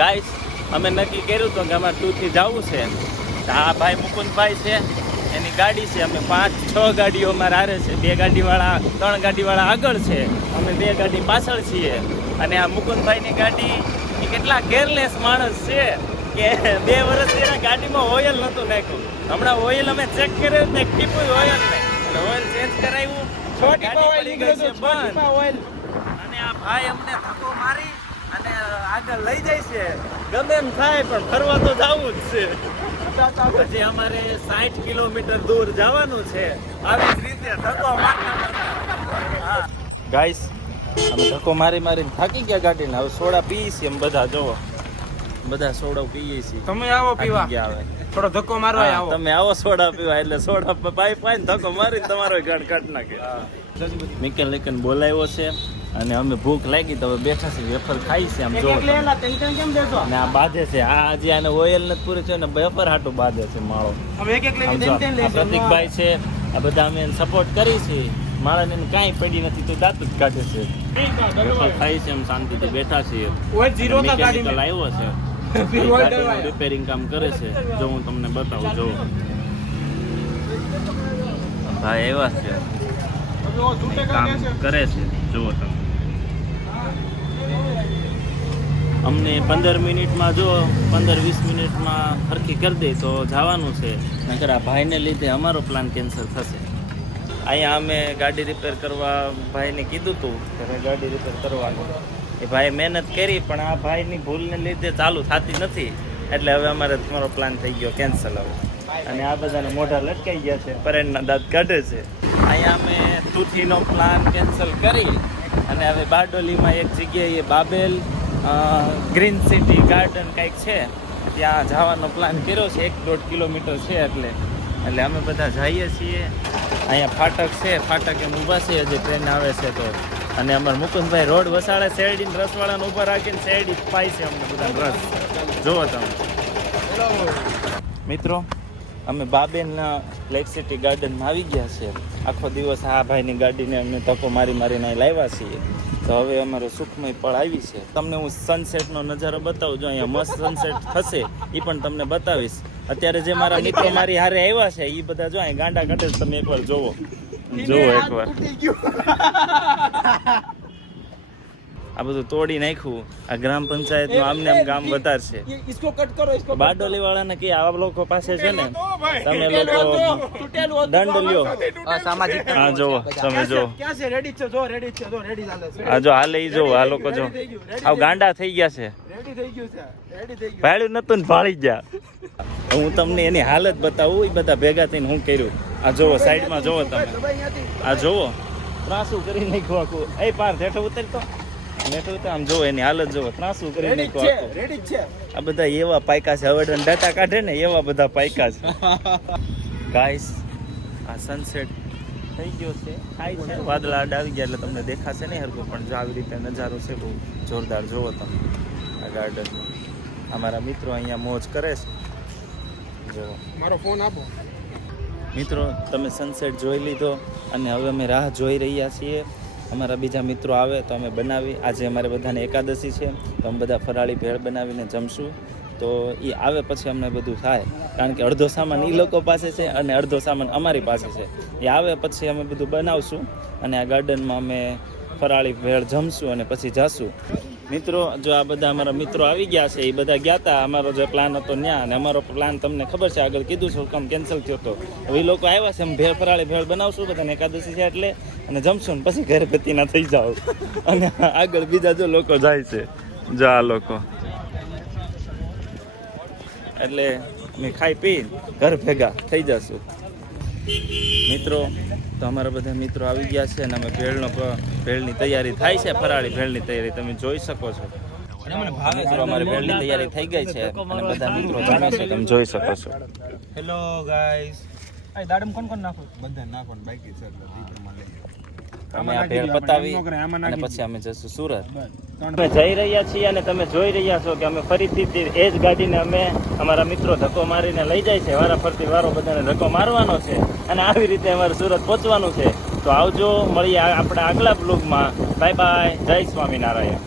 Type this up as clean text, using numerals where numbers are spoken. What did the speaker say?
Guys અમે નક્કી કર્યું હતું કે અમારે 2 થી જવું છે. આ ભાઈ મુકુંદભાઈ છે, એની ગાડી છે. અમે 5-6 ગાડીઓ અમારે હારે છે. 2 ગાડીવાળા 3 ગાડીવાળા આગળ છે, અમે 2 ગાડી પાછળ છીએ. અને આ મુકુંદભાઈની ગાડી એ કેટલા કેરલેસ માણસ છે કે 2 વર્ષથી એના ગાડીમાં ઓઇલ નહોતું નાખ્યું. હમણાં ઓઇલ અમે ચેક કર્યું ને ટીપું ઓઇલ નહીં, એટલે ઓઇલ ચેન્જ કરાવ્યું. ગાડી પડી ગઈ છે બંધ. અને આ ભાઈ અમને ધક્કો મારી અને આગળ લઈ જાય છે. ગમે એમ થાય પણ ફરવા તો જવું જ છે. પછી અમારે 60 કિલોમીટર દૂર જવાનું છે. આવી જ રીતે ધક્કો મારતા. ગાઈસ અમે ધક્કો મારીને થાકી ગયા ગાડીને. હવે સોડા પીએ છીએ એમ બધા. જોવો બધા સોડા પીએ છીએ. તમે આવો પીવા, થોડો ધક્કો મારવા આવો. તમે આવો સોડા પીવા, એટલે સોડા પાઈ ધક્કો મારીને તમારો ગાડ કાઢ નાખે. મિકેલ લેકન બોલાવ્યો છે અને અમે ભૂખ લાગી તો હવે બેઠા છીએ, વેફર ખાઈ છે. આમ જો અને આ બાંધે છે. આ હજી આને ઓઇલ નથી પૂરી છે ને વેફર હાટું બાંધે છે માળો. પ્રતિકભાઈ છે, આ બધા અમે સપોર્ટ કરી છે. મારા ને કાંઈ પડી નથી તો દાંત જ કાઢે છે. વેફર ખાઈ છે, એમ શાંતિથી બેઠા છીએ. મિકેનિકલ આવ્યો છે, રિપેરિંગ કામ કરે છે. જો હું તમને બતાવું. જો ભાઈ એવા છે, કામ કરે છે. જુઓ તમે. અમને 15 મિનિટમાં, જો 15-20 મિનિટમાં હરખી કરી દે તો જવાનું છે. નકર આ ભાઈને લીધે અમારો પ્લાન કેન્સલ થશે. અહીંયા અમે ગાડી રિપેર કરવા ભાઈને કીધું હતું કે ગાડી રિપેર કરવાનું. એ ભાઈ મહેનત કરી પણ આ ભાઈની ભૂલને લીધે ચાલુ થતી નથી. એટલે હવે અમારે તમારો પ્લાન થઈ ગયો કેન્સલ. હવે અને આ બધાને મોઢા લટકાઈ ગયા છે, પરેડના દાંત કાઢે છે. અહીંયા અમે તુથીનો પ્લાન કેન્સલ કરી અને હવે બારડોલીમાં એક જગ્યાએ બાબેલ ગ્રીન સિટી ગાર્ડન કંઈક છે, ત્યાં જવાનો પ્લાન કર્યો છે. 1-1.5 કિલોમીટર છે. એટલે અમે બધા જઈએ છીએ. અહીંયા ફાટક છે, ફાટક એમ ઊભા છે, હજી ટ્રેન આવે છે તો. અને અમારા મુકુંદભાઈ રોડ વસાડે, શેરડીને રસવાળાને ઊભા રાખીને શેરડી પાય છે અમને બધા રસ. જુઓ તમે મિત્રો, અમે બાબેલના લેક સિટી ગાર્ડનમાં આવી ગયા છે. આખો દિવસ આ ભાઈની ગાડીને અમને ધક્કો મારીને લાવ્યા છીએ. તો હવે અમારો સુખમય પળ આવી છે. તમને હું સનસેટનો નજારો બતાવું. જો અહીંયા મસ્ત સનસેટ થશે એ પણ તમને બતાવીશ. અત્યારે જે મારા મિત્રો મારી હારે આવ્યા છે એ બધા જો અહીં ગાંડા કાઢે છે. તમે એકવાર જોવો એકવાર. આ બધું તોડી નાખ્યું. આ ગ્રામ પંચાયતનું આમને આમ ગામ વધારશે. બારડોલી વાળાને કે આવા લોકો પાસે છે ને, તમે લોકો દંડ લ્યો. હા જોવો તમે જો, આ જો હાલે ઈ જો, આ લોકો જો આવ ગાંડા થઈ ગયા છે. ભાડ્યું નતું ને ભાળી ગયા. હું તમને એની હાલત બતાવું. એ બધા ભેગા થઈને હું કર્યું. આ જોવો સાઈડમાં જોવો તમે. આ જોવો ત્રાસું કરી નાખ્યું આખું. એ પાર હેઠો ઉતરતો મેઠું તો આમ જોવો એની હાલત જોવો. ત્રાસું કરી નાખ્યું. આ બધા એવા પાયકા છે, હવે ડાટા કાઢે ને એવા બધા પાયકા છે. ગાઈસ આ સનસેટ થઈ ગયો છે, થાય છે. વાદળા આડા આવી ગયા એટલે તમને દેખાશે નહીં હરખું, પણ જો આવી રીતે નજારો છે બહુ જોરદાર. જોવો તમે આ ગાર્ડનમાં. અમારા મિત્રો અહીંયા મોજ કરે છે. જો મારો ફોન આપો. મિત્રો તમે સનસેટ જોઈ લીધો અને હવે અમે રાહ જોઈ રહ્યા છીએ અમારા બીજા મિત્રો આવે તો અમે બનાવી. આજે અમારે બધાને એકાદશી છે તો અમે બધા ફરાળી ભેળ બનાવીને જમશું. તો એ આવે પછી અમને બધું થાય, કારણ કે અડધો સામાન એ લોકો પાસે છે અને અડધો સામાન અમારી પાસે છે. એ આવે પછી અમે બધું બનાવશું અને આ ગાર્ડનમાં અમે ફરાળી ભેળ જમશું અને પછી જશું. મિત્રો જો આ બધા અમારા મિત્રો આવી ગયા છે, એ બધા ગયા હતા. અમારો જે પ્લાન હતો ત્યાં, અને અમારો પ્લાન તમને ખબર છે આગળ કીધું છે કામ કેન્સલ થયો હતો. હવે એ લોકો આવ્યા છે, અમે ભેળ ફરાળી ભેળ બનાવશું બધાને એકાદશી છે એટલે, અને જમશું ને પછી ઘરે પતિના થઈ જાઓ. અને આગળ બીજા જો લોકો જાય છે, જો આ લોકો, એટલે અમે ખાઈ પી ઘર ભેગા થઈ જશું. મિત્રો તો અમારા બધા મિત્રો આવી ગયા છે અને અમે ભેળની તૈયારી થાય છે. ફરાળી ભેળની તૈયારી તમે જોઈ શકો છો. મિત્રો અમારી ભેળની તૈયારી થઈ ગઈ છે અને બધા મિત્રો જાણે છે, તમે જોઈ શકો છો. Hello guys. આ દાડમ કોણ નાખો? બધા નાખો ને બાકી છે અમે આ ભેળ પતાવી અને પછી અમે જશું સુરત. અમે જઈ રહ્યા છીએ અને તમે જોઈ રહ્યા છો કે અમે ફરીથી એ જ ગાડીને અમે અમારા મિત્રો ધક્કો મારીને લઈ જાય છે. વારા ફરતી વારો બધાને ધક્કો મારવાનો છે અને આવી રીતે અમારે સુરત પહોંચવાનું છે. તો આવજો, મળીએ આપણા આગલા બ્લોગમાં. બાય બાય, જય સ્વામિનારાયણ.